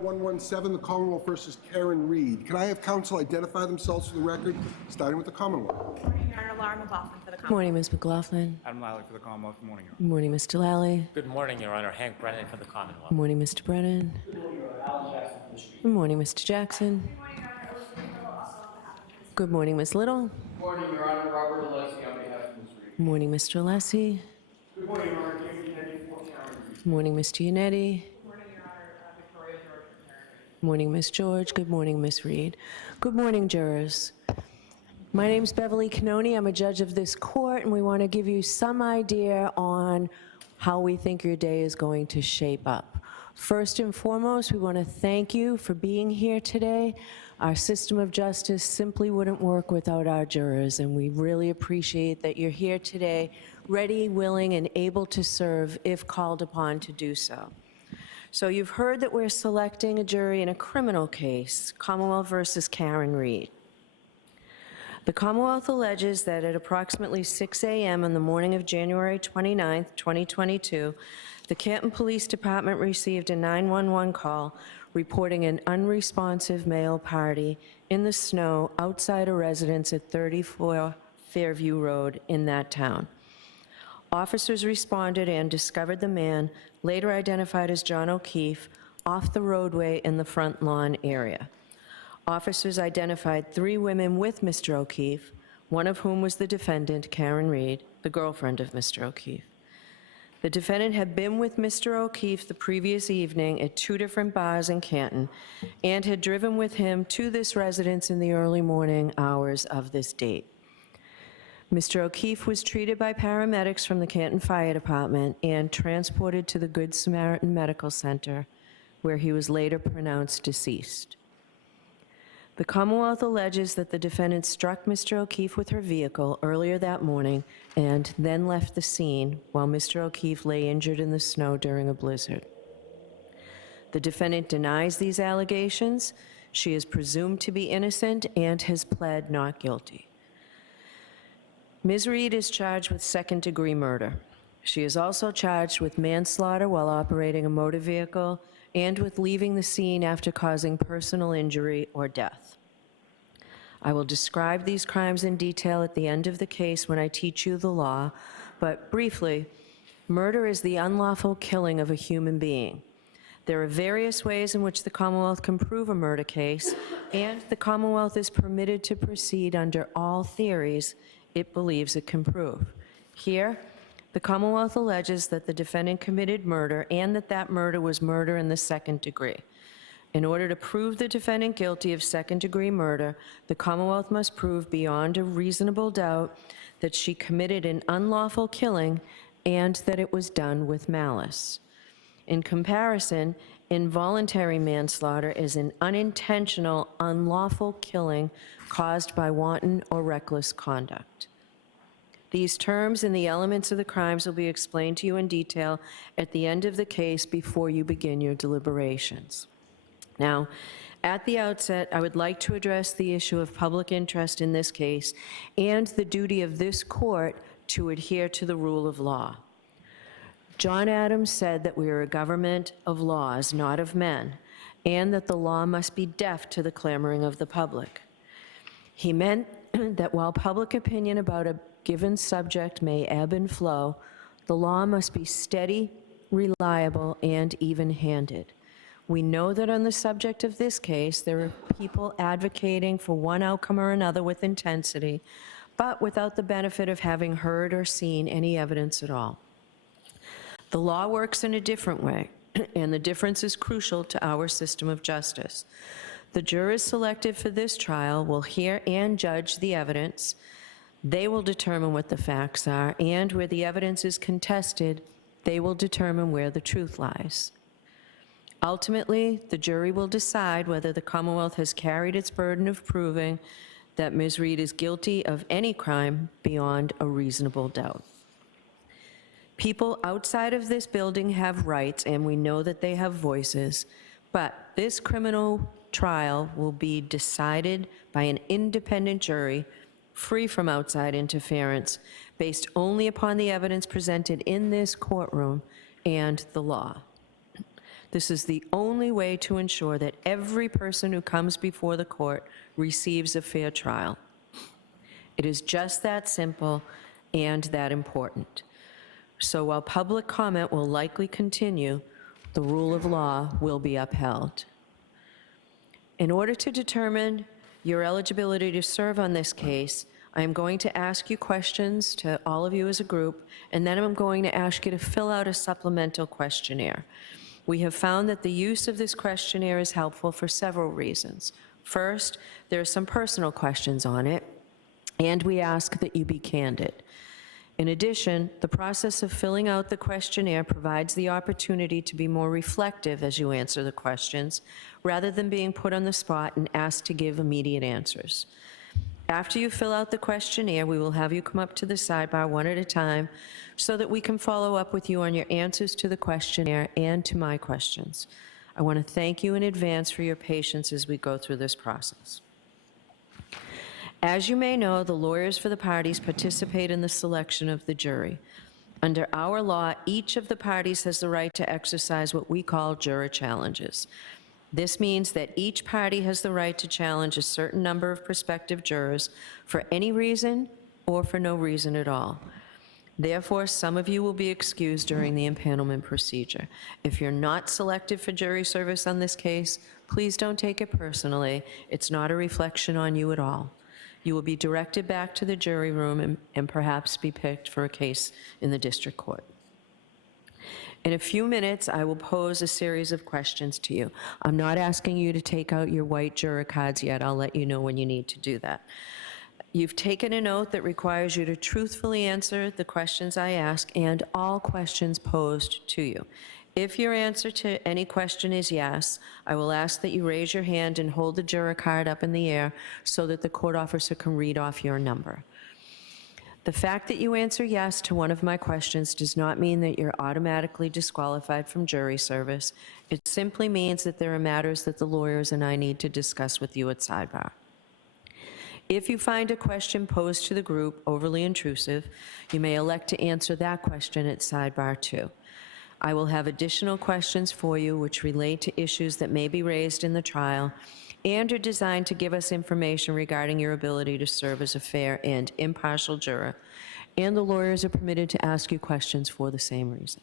117, the Commonwealth versus Karen Reed. Can I have counsel identify themselves for the record, starting with the Commonwealth? Good morning, Your Honor. Laura McLaughlin for the Commonwealth. Good morning, Ms. McLaughlin. Adam Lally for the Commonwealth. Good morning, Your Good morning, Mr. Lally. Good morning, Your Honor. Hank Brennan for the Commonwealth. Good morning, Mr. Brennan. Good morning, Mr. Jackson. Good morning, Ms. Little. Good morning, Your Honor. Robert Alessi on behalf of Ms. Reed. Good morning, Mr. Alessi. Good morning, Your Honor. David Kennedy for Karen Reed. Good morning, Mr. Yannetti. Good morning, Your Honor. Victoria George for Karen Reed. Good morning, Ms. George. Good morning, Ms. Reed. Good morning, jurors. My name's Beverly Cannoni. I'm a judge of this court, and we want to give you some idea on how we think your day is going to shape up. First and foremost, we want to thank you for being here today. Our system of justice simply wouldn't work without our jurors, and we really appreciate that you're here today, ready, willing, and able to serve if called upon to do so. So you've heard that we're selecting a jury in a criminal case, Commonwealth versus Karen Reed. The Commonwealth alleges that at approximately 6 a.m. on the morning of January 29, 2022, the Canton Police Department received a 911 call reporting an unresponsive male party in the snow outside a residence at 34 Fairview Road in that town. Officers responded and discovered the man, later identified as John O'Keefe, off the roadway in the front lawn area. Officers identified 3 women with Mr. O'Keefe, one of whom was the defendant, Karen Reed, the girlfriend of Mr. O'Keefe. The defendant had been with Mr. O'Keefe the previous evening at 2 different bars in Canton and had driven with him to this residence in the early morning hours of this date. Mr. O'Keefe was treated by paramedics from the Canton Fire Department and transported to the Good Samaritan Medical Center, where he was later pronounced deceased. The Commonwealth alleges that the defendant struck Mr. O'Keefe with her vehicle earlier that morning and then left the scene while Mr. O'Keefe lay injured in the snow during a blizzard. The defendant denies these allegations. She is presumed to be innocent and has pled not guilty. Ms. Reed is charged with second-degree murder. She is also charged with manslaughter while operating a motor vehicle and with leaving the scene after causing personal injury or death. I will describe these crimes in detail at the end of the case when I teach you the law, but briefly, murder is the unlawful killing of a human being. There are various ways in which the Commonwealth can prove a murder case, and the Commonwealth is permitted to proceed under all theories it believes it can prove. Here, the Commonwealth alleges that the defendant committed murder and that that murder was murder in the second degree. In order to prove the defendant guilty of second-degree murder, the Commonwealth must prove beyond a reasonable doubt that she committed an unlawful killing and that it was done with malice. In comparison, involuntary manslaughter is an unintentional, unlawful killing caused by wanton or reckless conduct. These terms and the elements of the crimes will be explained to you in detail at the end of the case before you begin your deliberations. Now, at the outset, I would like to address the issue of public interest in this case and the duty of this court to adhere to the rule of law. John Adams said that we are a government of laws, not of men, and that the law must be deaf to the clamoring of the public. He meant that while public opinion about a given subject may ebb and flow, the law must be steady, reliable, and even-handed. We know that on the subject of this case, there are people advocating for one outcome or another with intensity, but without the benefit of having heard or seen any evidence at all. The law works in a different way, and the difference is crucial to our system of justice. The jurors selected for this trial will hear and judge the evidence. They will determine what the facts are, and where the evidence is contested, they will determine where the truth lies. Ultimately, the jury will decide whether the Commonwealth has carried its burden of proving that Ms. Reed is guilty of any crime beyond a reasonable doubt. People outside of this building have rights, and we know that they have voices, but this criminal trial will be decided by an independent jury, free from outside interference, based only upon the evidence presented in this courtroom and the law. This is the only way to ensure that every person who comes before the court receives a fair trial. It is just that simple and that important. So while public comment will likely continue, the rule of law will be upheld. In order to determine your eligibility to serve on this case, I am going to ask you questions to all of you as a group, and then I'm going to ask you to fill out a supplemental questionnaire. We have found that the use of this questionnaire is helpful for several reasons. First, there are some personal questions on it, and we ask that you be candid. In addition, the process of filling out the questionnaire provides the opportunity to be more reflective as you answer the questions, rather than being put on the spot and asked to give immediate answers. After you fill out the questionnaire, we will have you come up to the sidebar one at a time so that we can follow up with you on your answers to the questionnaire and to my questions. I want to thank you in advance for your patience as we go through this process. As you may know, the lawyers for the parties participate in the selection of the jury. Under our law, each of the parties has the right to exercise what we call juror challenges. This means that each party has the right to challenge a certain number of prospective jurors for any reason or for no reason at all. Therefore, some of you will be excused during the impanelment procedure. If you're not selected for jury service on this case, please don't take it personally. It's not a reflection on you at all. You will be directed back to the jury room and perhaps be picked for a case in the district court. In a few minutes, I will pose a series of questions to you. I'm not asking you to take out your white juror cards yet. I'll let you know when you need to do that. You've taken an oath that requires you to truthfully answer the questions I ask and all questions posed to you. If your answer to any question is yes, I will ask that you raise your hand and hold the juror card up in the air so that the court officer can read off your number. The fact that you answer yes to one of my questions does not mean that you're automatically disqualified from jury service. It simply means that there are matters that the lawyers and I need to discuss with you at sidebar. If you find a question posed to the group overly intrusive, you may elect to answer that question at sidebar too. I will have additional questions for you which relate to issues that may be raised in the trial and are designed to give us information regarding your ability to serve as a fair and impartial juror, and the lawyers are permitted to ask you questions for the same reason.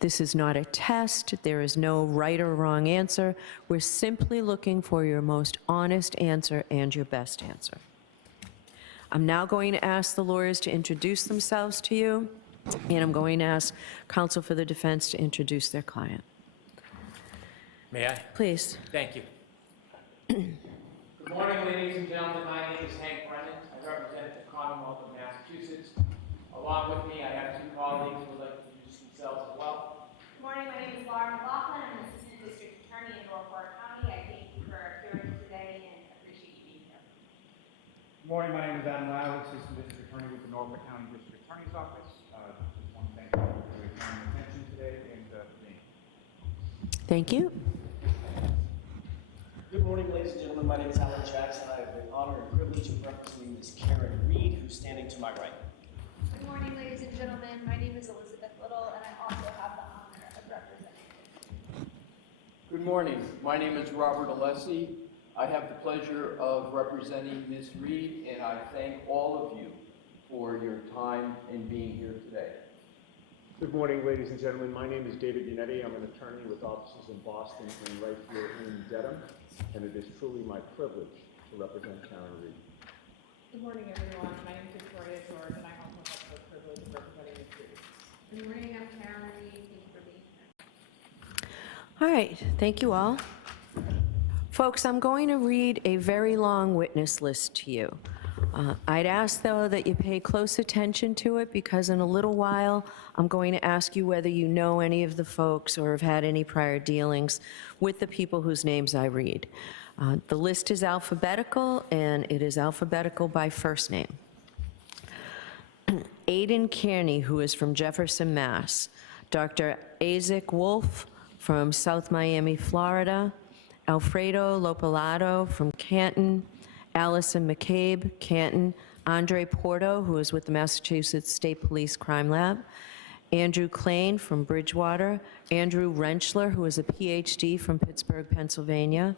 This is not a test. There is no right or wrong answer. We're simply looking for your most honest answer and your best answer. I'm now going to ask the lawyers to introduce themselves to you, and I'm going to ask counsel for the defense to introduce their client. May I? Please. Thank you. Good morning, ladies and gentlemen. My name is Hank Brennan. I represent the Commonwealth of Massachusetts. Along with me, I have two colleagues who would like to introduce themselves as well. Good morning, my name is Laura McLaughlin. I'm an Assistant District Attorney in Newport County. I thank you for appearing today and appreciate you being here. Good morning, my name is Adam Riley, Assistant District Attorney with the Norfolk County District Attorney's Office. Just want to thank you for your time and attention today and for being here. Thank you. Good morning, ladies and gentlemen. My name is Alan Jackson. I have the honor and privilege of representing Ms. Karen Reed, who's standing to my right. Good morning, ladies and gentlemen. My name is Elizabeth Little, and I also have the honor of representing. Good morning. My name is Robert Alessi. I have the pleasure of representing Ms. Reed, and I thank all of you for your time in being here today. Good morning, ladies and gentlemen. My name is David Unetti. I'm an attorney with offices in Boston and right here in Dedham, and it is truly my privilege to represent Karen Reed. Good morning, everyone. My name is Victoria Juror, and I also have the privilege of representing Ms. Reed. Good morning, I'm Karen Reed. Thank you for being here. All right, thank you all. Folks, I'm going to read a very long witness list to you. I'd ask, though, that you pay close attention to it because in a little while, I'm going to ask you whether you know any of the folks or have had any prior dealings with the people whose names I read. The list is alphabetical, and it is alphabetical by first name. Aidan Kearney, who is from Jefferson, Mass. Dr. Isaac Wolf from South Miami, Florida. Alfredo Lopalato from Canton. Allison McCabe, Canton. Andre Porto, who is with the Massachusetts State Police Crime Lab. Andrew Klain from Bridgewater, Andrew Rentschler, who is a PhD from Pittsburgh, Pennsylvania,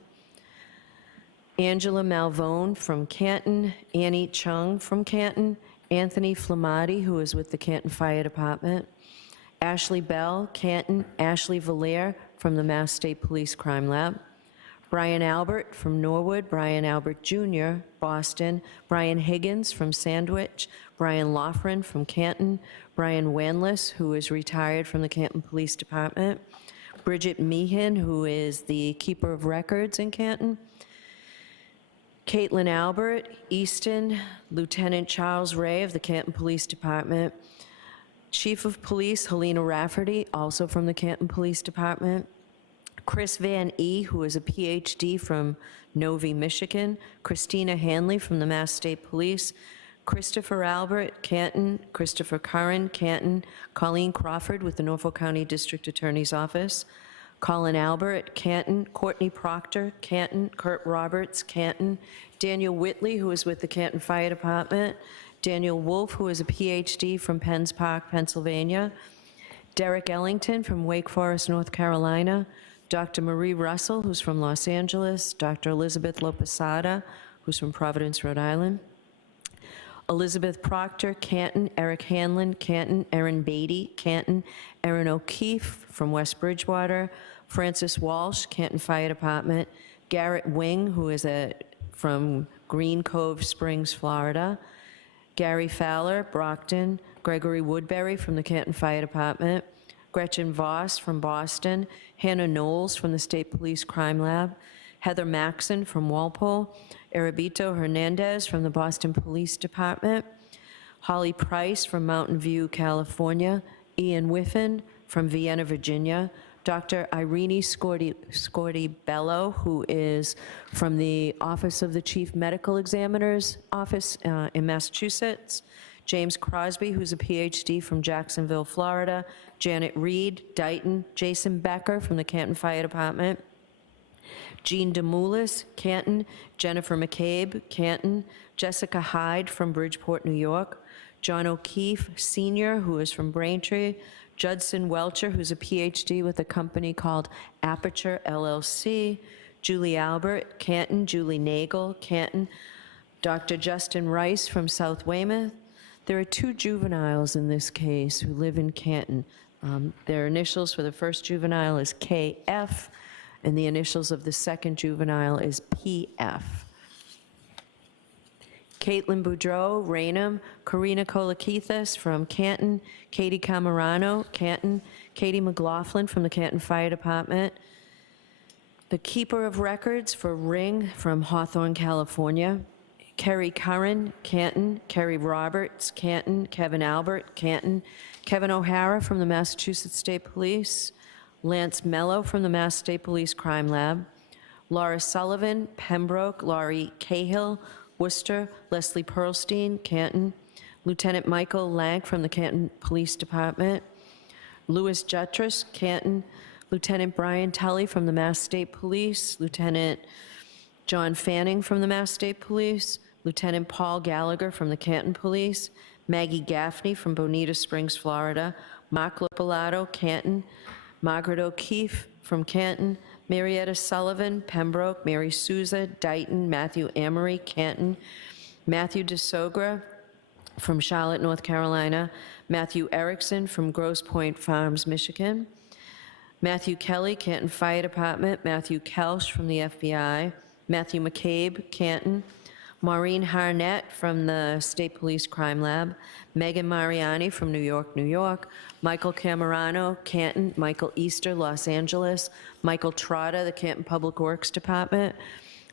Angela Malvone from Canton, Annie Chung from Canton, Anthony Flamati, who is with the Canton Fire Department, Ashley Bell, Canton, Ashley Valaire from the Mass State Police Crime Lab, Brian Albert from Norwood, Brian Albert Jr., Boston, Brian Higgins from Sandwich, Brian Loughran from Canton, Brian Wanless, who is retired from the Canton Police Department, Bridget Meehan, who is the keeper of records in Canton, Caitlin Albert, Easton, Lieutenant Charles Ray of the Canton Police Department, Chief of Police Helena Rafferty, also from the Canton Police Department, Chris Van E., who is a PhD from Novi, Michigan, Christina Hanley from the Mass State Police, Christopher Albert, Canton, Christopher Curran, Canton, Colleen Crawford with the Norfolk County District Attorney's Office, Colin Albert, Canton, Courtney Proctor, Canton, Kurt Roberts, Canton, Daniel Whitley, who is with the Canton Fire Department, Daniel Wolf, who is a PhD from Penns Park, Pennsylvania, Derek Ellington from Wake Forest, North Carolina, Dr. Marie Russell, who's from Los Angeles, Dr. Elizabeth Lopesada, who's from Providence, Rhode Island, Elizabeth Proctor, Canton, Eric Hanlon, Canton, Erin Beatty, Canton, Erin O'Keefe from West Bridgewater, Francis Walsh, Canton Fire Department, Garrett Wing, who is from Green Cove Springs, Florida, Gary Fowler, Brockton, Gregory Woodbury from the Canton Fire Department, Gretchen Voss from Boston, Hannah Knowles from the State Police Crime Lab, Heather Maxon from Walpole, Erabito Hernandez from the Boston Police Department, Holly Price from Mountain View, California, Ian Whiffen from Vienna, Virginia, Dr. Irene Scorti-Bello, who is from the Office of the Chief Medical Examiner's Office in Massachusetts, James Crosby, who's a PhD from Jacksonville, Florida, Janet Reed, Dighton, Jason Becker from the Canton Fire Department, Jean DeMoulis, Canton, Jennifer McCabe, Canton, Jessica Hyde from Bridgeport, New York, John O'Keefe, Sr., who is from Braintree, Judson Welcher, who's a PhD with a company called Aperture LLC, Julie Albert, Canton, Julie Nagel, Canton, Dr. Justin Rice from South Weymouth. There are 2 juveniles in this case who live in Canton. Their initials for the first juvenile is KF, and the initials of the second juvenile is PF. Caitlin Boudreau, Raynham, Karina Kolakithis from Canton, Katie Camarano, Canton, Katie McLaughlin from the Canton Fire Department, the keeper of records for Ring from Hawthorne, California, Kerry Curran, Canton, Kerry Roberts, Canton, Kevin Albert, Canton, Kevin O'Hara from the Massachusetts State Police, Lance Mello from the Mass State Police Crime Lab, Laura Sullivan, Pembroke, Laurie Cahill, Worcester, Leslie Pearlstein, Canton, Lieutenant Michael Lank from the Canton Police Department, Louis Jutras, Canton, Lieutenant Brian Tully from the Mass State Police, Lieutenant John Fanning from the Mass State Police, Lieutenant Paul Gallagher from the Canton Police, Maggie Gaffney from Bonita Springs, Florida, Mark Lopalato, Canton, Margaret O'Keefe from Canton, Marietta Sullivan, Pembroke, Mary Souza, Dighton, Matthew Amory, Canton, Matthew DeSogra from Charlotte, North Carolina, Matthew Erickson from Grosse Pointe Farms, Michigan, Matthew Kelly, Canton Fire Department, Matthew Kelsch from the FBI, Matthew McCabe, Canton, Maureen Harnett from the State Police Crime Lab, Megan Mariani from New York, New York, Michael Camarano, Canton, Michael Easter, Los Angeles, Michael Trotta, the Canton Public Works Department,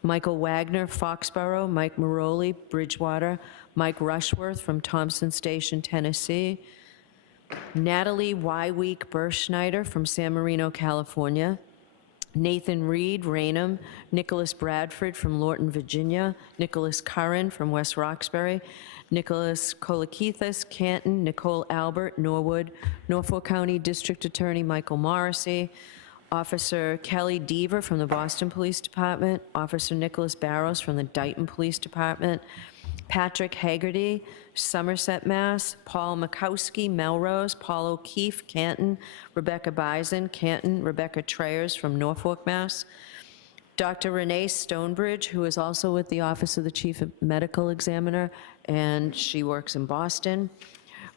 Michael Wagner, Foxborough, Mike Maroli, Bridgewater, Mike Rushworth from Thompson Station, Tennessee, Natalie Wyweek Berschneider from San Marino, California, Nathan Reed, Raynham, Nicholas Bradford from Lorton, Virginia, Nicholas Curran from West Roxbury, Nicholas Kolakithis, Canton, Nicole Albert, Norwood, Norfolk County District Attorney Michael Morrissey, Officer Kelly Deaver from the Boston Police Department, Officer Nicholas Barrows from the Dighton Police Department, Patrick Haggerty, Somerset, Mass. Paul Makowski, Melrose. Paul O'Keefe, Canton. Rebecca Bison, Canton. Rebecca Trayers from Norfolk, Mass. Dr. Renee Stonebridge, who is also with the Office of the Chief Medical Examiner, and she works in Boston.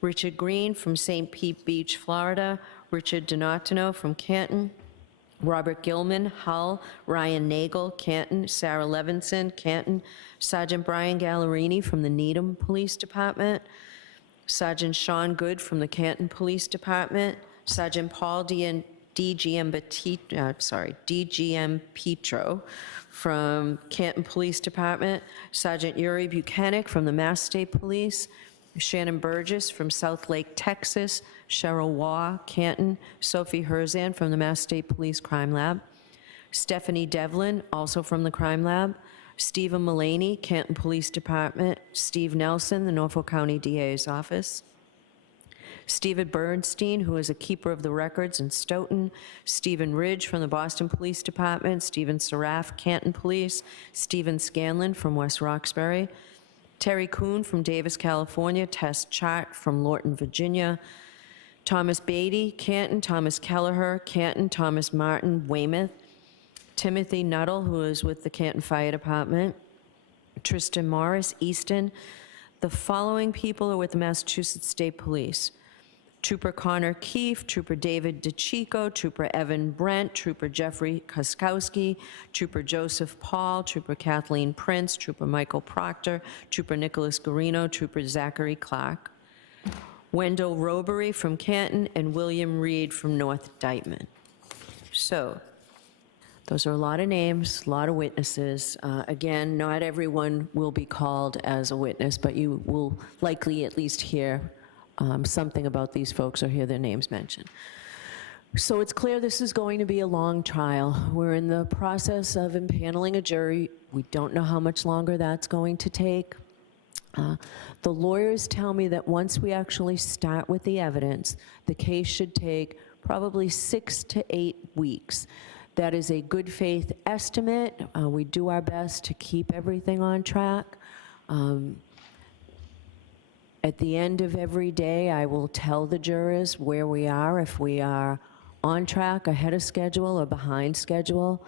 Richard Green from St. Pete Beach, Florida. Richard Donatino from Canton. Robert Gilman, Hull. Ryan Nagel, Canton. Sarah Levinson, Canton. Sergeant Brian Gallerini from the Needham Police Department. Sergeant Sean Good from the Canton Police Department. Sergeant Paul DGM Petro from Canton Police Department. Sergeant Yuri Buchanan from the Mass State Police. Shannon Burgess from South Lake, Texas. Cheryl Waugh, Canton. Sophie Herzan from the Mass State Police Crime Lab. Stephanie Devlin, also from the Crime Lab. Stephen Mullaney, Canton Police Department. Steve Nelson, the Norfolk County DA's office. Stephen Bernstein, who is a keeper of the records in Stoughton. Stephen Ridge from the Boston Police Department. Stephen Seraph, Canton Police. Stephen Scanlon from West Roxbury. Terry Kuhn from Davis, California. Tess Chart from Lorton, Virginia. Thomas Beatty, Canton. Thomas Kelleher, Canton. Thomas Martin, Weymouth. Timothy Nuttall, who is with the Canton Fire Department. Tristan Morris, Easton. The following people are with the Massachusetts State Police: Trooper Connor Keefe, Trooper David DeChico, Trooper Evan Brent, Trooper Jeffrey Koskowski, Trooper Joseph Paul, Trooper Kathleen Prince, Trooper Michael Proctor, Trooper Nicholas Garino, Trooper Zachary Clark. Wendell Robery from Canton, and William Reed from North Dykeman. So, those are a lot of names, a lot of witnesses. Again, not everyone will be called as a witness, but you will likely at least hear something about these folks or hear their names mentioned. So it's clear this is going to be a long trial. We're in the process of impaneling a jury. We don't know how much longer that's going to take. The lawyers tell me that once we actually start with the evidence, the case should take probably 6 to 8 weeks. That is a good faith estimate. We do our best to keep everything on track. At the end of every day, I will tell the jurors where we are, if we are on track, ahead of schedule, or behind schedule.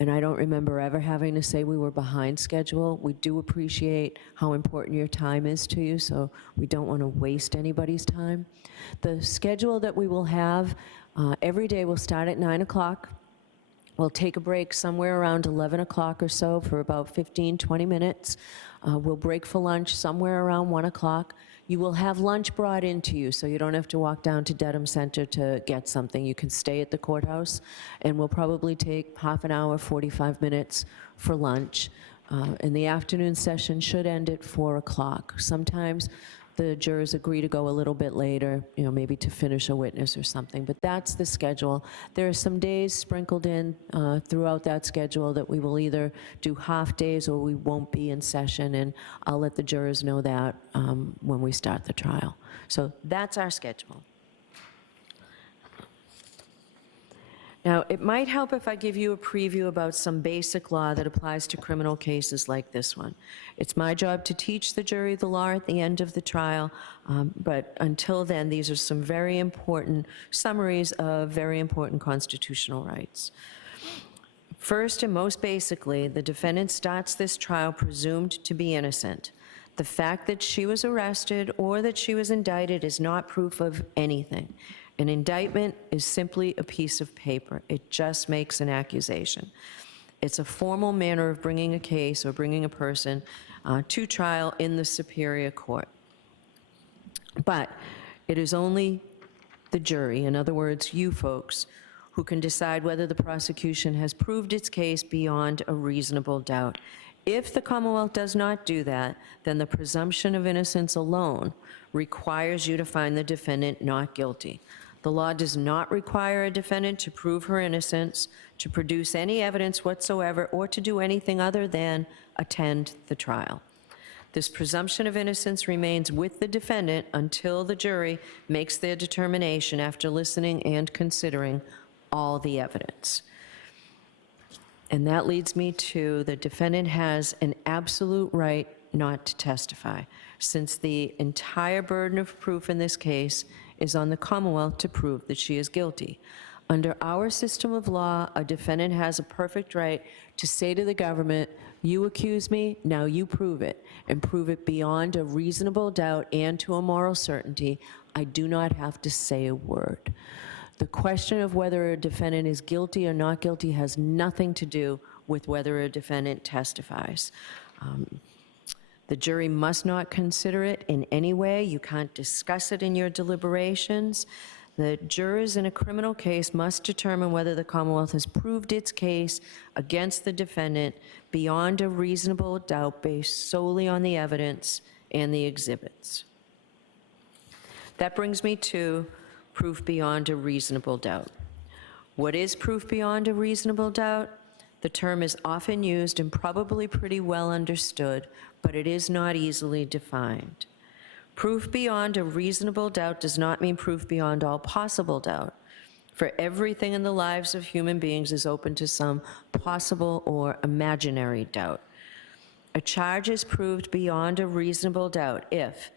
And I don't remember ever having to say we were behind schedule. We do appreciate how important your time is to you, so we don't want to waste anybody's time. The schedule that we will have, every day will start at 9 o'clock. We'll take a break somewhere around 11 o'clock or so for about 15, 20 minutes. We'll break for lunch somewhere around 1 o'clock. You will have lunch brought into you, so you don't have to walk down to Dedham Center to get something. You can stay at the courthouse, and we'll probably take half an hour, 45 minutes for lunch. And the afternoon session should end at 4 o'clock. Sometimes the jurors agree to go a little bit later, you know, maybe to finish a witness or something, but that's the schedule. There are some days sprinkled in throughout that schedule that we will either do half days or we won't be in session, and I'll let the jurors know that when we start the trial. So that's our schedule. Now, it might help if I give you a preview about some basic law that applies to criminal cases like this one. It's my job to teach the jury the law at the end of the trial, but until then, these are some very important summaries of very important constitutional rights. First and most basically, the defendant starts this trial presumed to be innocent. The fact that she was arrested or that she was indicted is not proof of anything. An indictment is simply a piece of paper. It just makes an accusation. It's a formal manner of bringing a case or bringing a person to trial in the superior court. But it is only the jury, in other words, you folks, who can decide whether the prosecution has proved its case beyond a reasonable doubt. If the Commonwealth does not do that, then the presumption of innocence alone requires you to find the defendant not guilty. The law does not require a defendant to prove her innocence, to produce any evidence whatsoever, or to do anything other than attend the trial. This presumption of innocence remains with the defendant until the jury makes their determination after listening and considering all the evidence. And that leads me to the defendant has an absolute right not to testify, since the entire burden of proof in this case is on the Commonwealth to prove that she is guilty. Under our system of law, a defendant has a perfect right to say to the government, "You accuse me, now you prove it, and prove it beyond a reasonable doubt and to a moral certainty. I do not have to say a word." The question of whether a defendant is guilty or not guilty has nothing to do with whether a defendant testifies. The jury must not consider it in any way. You can't discuss it in your deliberations. The jurors in a criminal case must determine whether the Commonwealth has proved its case against the defendant beyond a reasonable doubt based solely on the evidence and the exhibits. That brings me to proof beyond a reasonable doubt. What is proof beyond a reasonable doubt? The term is often used and probably pretty well understood, but it is not easily defined. Proof beyond a reasonable doubt does not mean proof beyond all possible doubt, for everything in the lives of human beings is open to some possible or imaginary doubt. A charge is proved beyond a reasonable doubt if,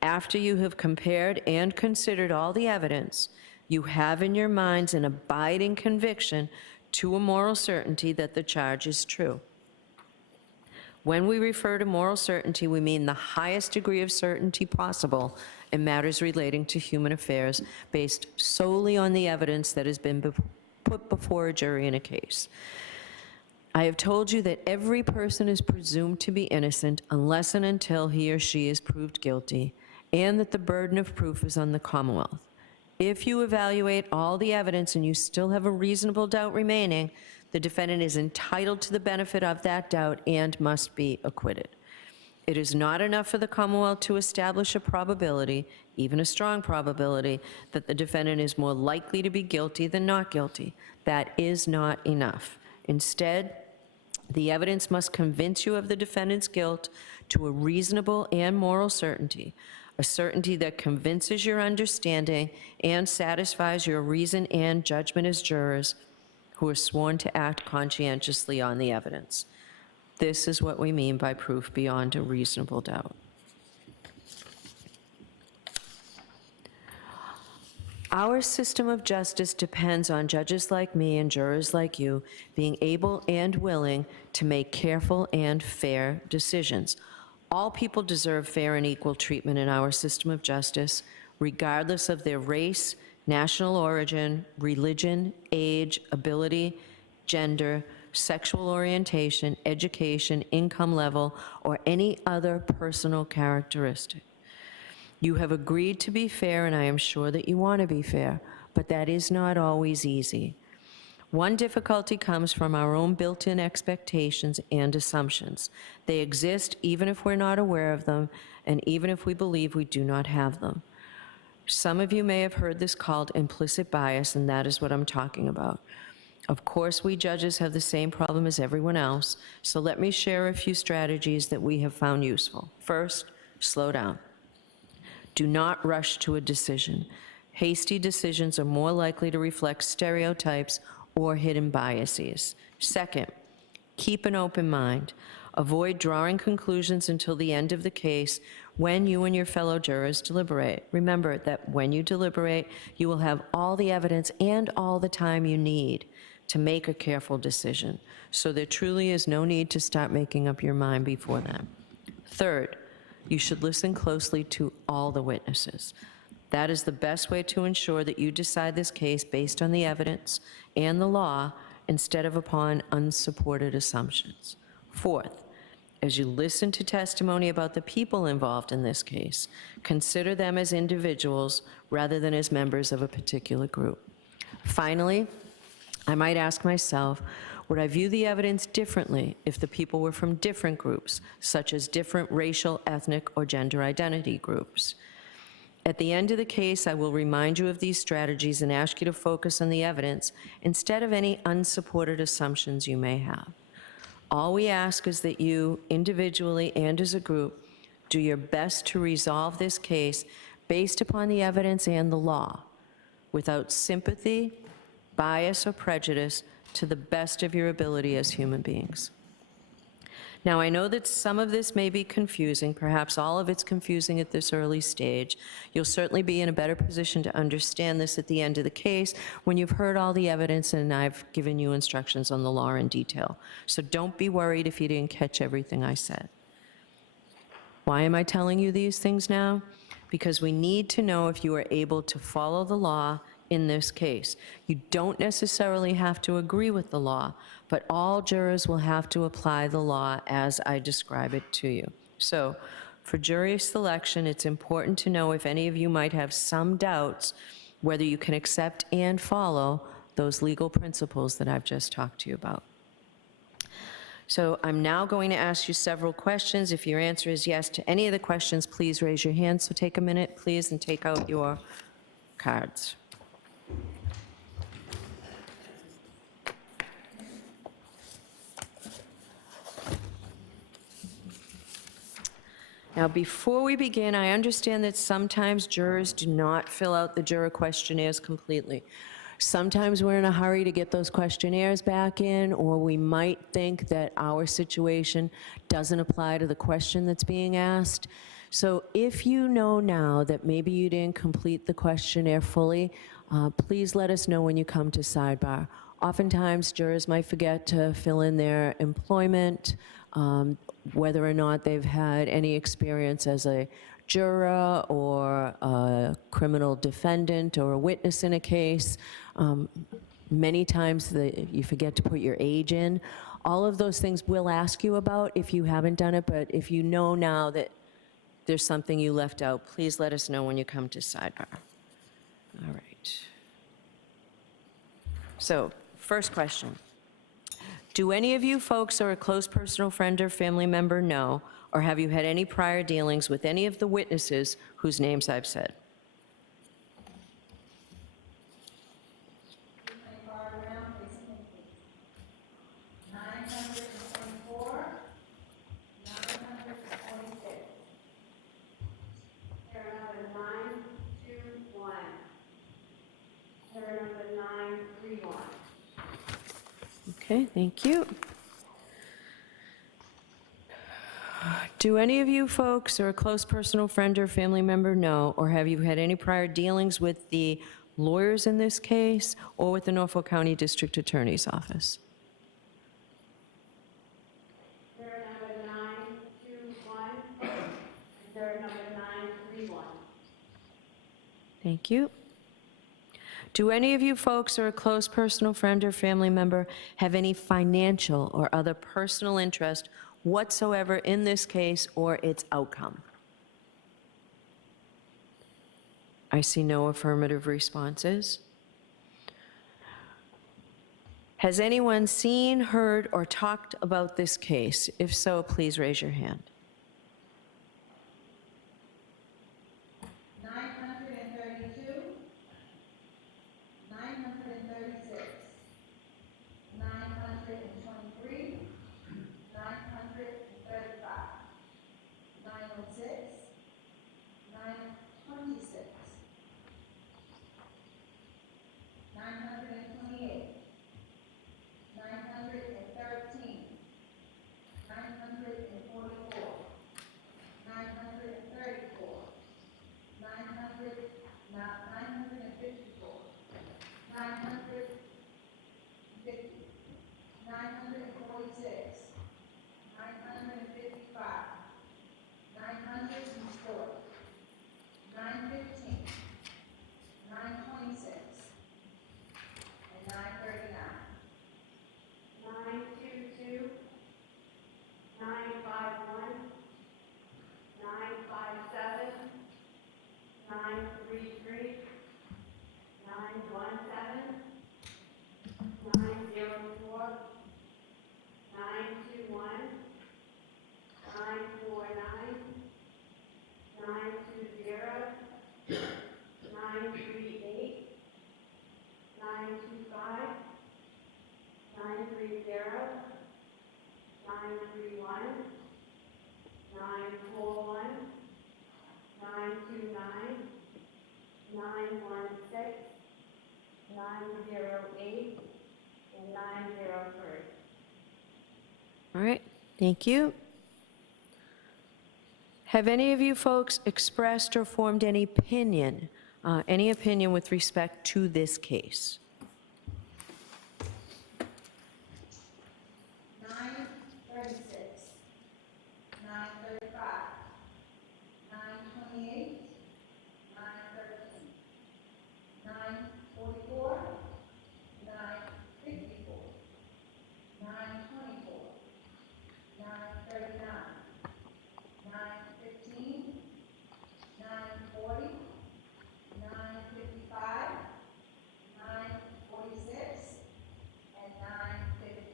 after you have compared and considered all the evidence, you have in your minds an abiding conviction to a moral certainty that the charge is true. When we refer to moral certainty, we mean the highest degree of certainty possible in matters relating to human affairs based solely on the evidence that has been put before a jury in a case. I have told you that every person is presumed to be innocent unless and until he or she is proved guilty, and that the burden of proof is on the Commonwealth. If you evaluate all the evidence and you still have a reasonable doubt remaining, the defendant is entitled to the benefit of that doubt and must be acquitted. It is not enough for the Commonwealth to establish a probability, even a strong probability, that the defendant is more likely to be guilty than not guilty. That is not enough. Instead, the evidence must convince you of the defendant's guilt to a reasonable and moral certainty, a certainty that convinces your understanding and satisfies your reason and judgment as jurors who are sworn to act conscientiously on the evidence. This is what we mean by proof beyond a reasonable doubt. Our system of justice depends on judges like me and jurors like you being able and willing to make careful and fair decisions. All people deserve fair and equal treatment in our system of justice, regardless of their race, national origin, religion, age, ability, gender, sexual orientation, education, income level, or any other personal characteristic. You have agreed to be fair, and I am sure that you want to be fair, but that is not always easy. One difficulty comes from our own built-in expectations and assumptions. They exist even if we're not aware of them, and even if we believe we do not have them. Some of you may have heard this called implicit bias, and that is what I'm talking about. Of course, we judges have the same problem as everyone else, so let me share a few strategies that we have found useful. First, slow down. Do not rush to a decision. Hasty decisions are more likely to reflect stereotypes or hidden biases. Second, keep an open mind. Avoid drawing conclusions until the end of the case when you and your fellow jurors deliberate. Remember that when you deliberate, you will have all the evidence and all the time you need to make a careful decision. So there truly is no need to start making up your mind before then. Third, you should listen closely to all the witnesses. That is the best way to ensure that you decide this case based on the evidence and the law instead of upon unsupported assumptions. Fourth, as you listen to testimony about the people involved in this case, consider them as individuals rather than as members of a particular group. Finally, I might ask myself, would I view the evidence differently if the people were from different groups, such as different racial, ethnic, or gender identity groups? At the end of the case, I will remind you of these strategies and ask you to focus on the evidence instead of any unsupported assumptions you may have. All we ask is that you, individually and as a group, do your best to resolve this case based upon the evidence and the law, without sympathy, bias, or prejudice, to the best of your ability as human beings. Now, I know that some of this may be confusing, perhaps all of it's confusing at this early stage. You'll certainly be in a better position to understand this at the end of the case when you've heard all the evidence and I've given you instructions on the law in detail. So don't be worried if you didn't catch everything I said. Why am I telling you these things now? Because we need to know if you are able to follow the law in this case. You don't necessarily have to agree with the law, but all jurors will have to apply the law as I describe it to you. So, for jury selection, it's important to know if any of you might have some doubts whether you can accept and follow those legal principles that I've just talked to you about. So I'm now going to ask you several questions. If your answer is yes to any of the questions, please raise your hand. So take a minute, please, and take out your cards. Now, before we begin, I understand that sometimes jurors do not fill out the juror questionnaires completely. Sometimes we're in a hurry to get those questionnaires back in, or we might think that our situation doesn't apply to the question that's being asked. So if you know now that maybe you didn't complete the questionnaire fully, please let us know when you come to sidebar. Oftentimes, jurors might forget to fill in their employment, whether or not they've had any experience as a juror or a criminal defendant or a witness in a case. Many times you forget to put your age in. All of those things we'll ask you about if you haven't done it, but if you know now that there's something you left out, please let us know when you come to sidebar. All right. So, first question. Do any of you folks or a close personal friend or family member know, or have you had any prior dealings with any of the witnesses whose names I've said? Okay, thank you. Do any of you folks or a close personal friend or family member know, or have you had any prior dealings with the lawyers in this case or with the Norfolk County District Attorney's Office? Juror number 921, juror number 931. Thank you. Do any of you folks or a close personal friend or family member have any financial or other personal interest whatsoever in this case or its outcome? I see no affirmative responses. Has anyone seen, heard, or talked about this case? If so, please raise your hand. 932, 936, 923, 935, 906, 926, 928, 913, 944, 934, 954, 950, 946, 955, 904, 915, 926, and 939. 922, 951, 957, 933, 917, 904, 921, 949, 920, 938, 925, 930, 931, 941, 929, 916, 908, and 903. All right. Thank you. Have any of you folks expressed or formed any opinion with respect to this case? 936, 935, 928, 913, 944, 954, 924, 939, 915, 940, 955, 946, and 950.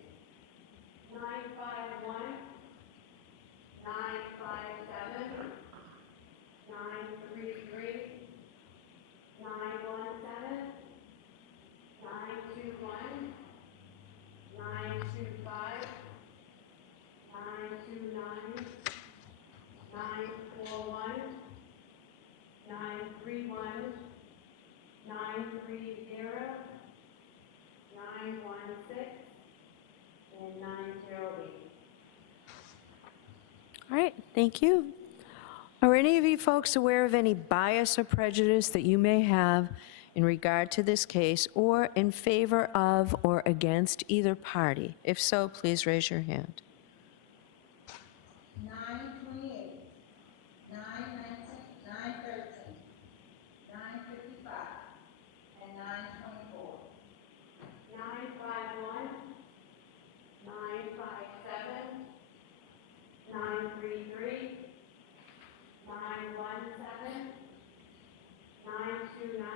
951, 957, 933, 917, 921, 925, 929, 941, 931, 930, 916, and 908. All right, thank you. Are any of you folks aware of any bias or prejudice that you may have in regard to this case or in favor of or against either party? If so, please raise your hand. 928, 919, 913, 955, and 924. 951, 957, 933, 917, 929,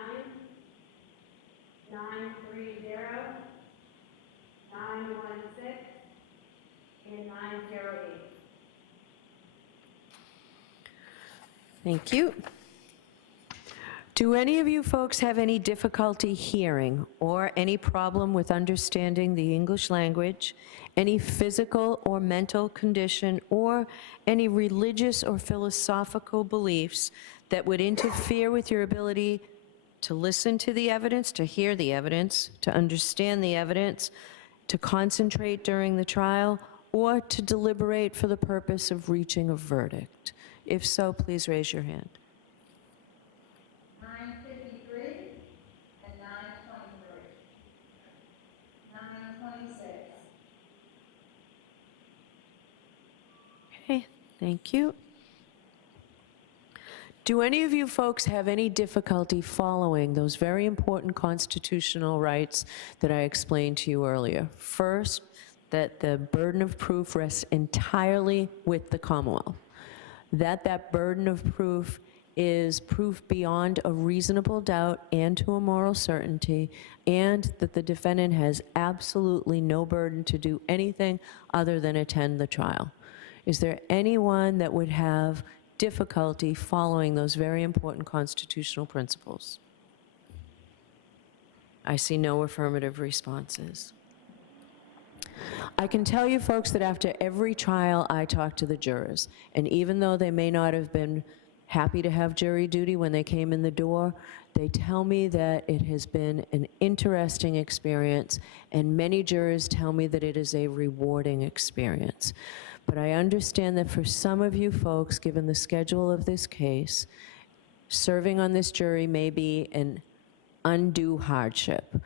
930, 916, and 908. Thank you. Do any of you folks have any difficulty hearing or any problem with understanding the English language, any physical or mental condition, or any religious or philosophical beliefs that would interfere with your ability to listen to the evidence, to hear the evidence, to understand the evidence, to concentrate during the trial, or to deliberate for the purpose of reaching a verdict? If so, please raise your hand. 953 and 923. 926. Okay, thank you. Do any of you folks have any difficulty following those very important constitutional rights that I explained to you earlier? First, that the burden of proof rests entirely with the Commonwealth. That burden of proof is proof beyond a reasonable doubt and to a moral certainty, and that the defendant has absolutely no burden to do anything other than attend the trial. Is there anyone that would have difficulty following those very important constitutional principles? I see no affirmative responses. I can tell you folks that after every trial I talk to the jurors, and even though they may not have been happy to have jury duty when they came in the door, they tell me that it has been an interesting experience, and many jurors tell me that it is a rewarding experience. But I understand that for some of you folks, given the schedule of this case, serving on this jury may be an undue hardship.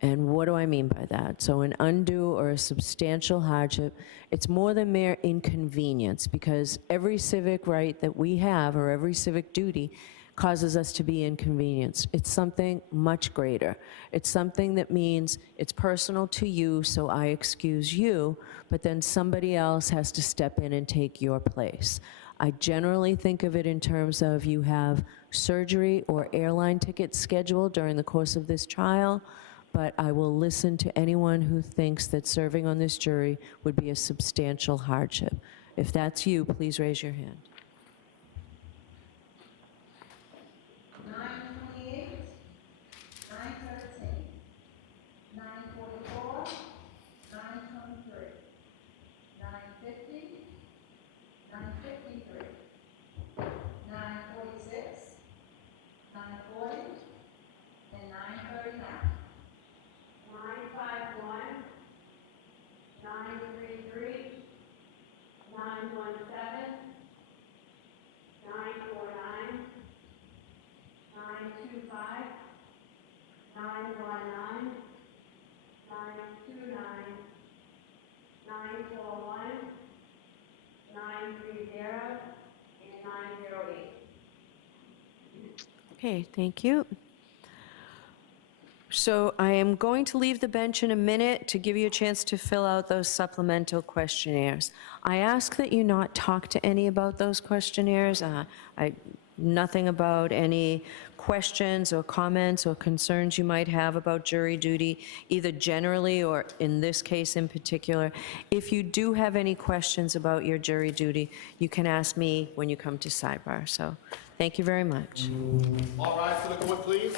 And what do I mean by that? So an undue or a substantial hardship, it's more than mere inconvenience, because every civic right that we have, or every civic duty, causes us to be inconvenienced. It's something much greater. It's something that means it's personal to you, so I excuse you, but then somebody else has to step in and take your place. I generally think of it in terms of you have surgery or airline tickets scheduled during the course of this trial, but I will listen to anyone who thinks that serving on this jury would be a substantial hardship. If that's you, please raise your hand. 928, 913, 944, 923, 950, 953, 946, 940, and 939. 951, 933, 949, 925, 919, 929, 941, 930, and 908. Okay, thank you. So I am going to leave the bench in a minute to give you a chance to fill out those supplemental questionnaires. I ask that you not talk to any about those questionnaires. Nothing about any questions or comments or concerns you might have about jury duty, either generally or in this case in particular. If you do have any questions about your jury duty, you can ask me when you come to sidebar. So thank you very much. All rise for the court, please.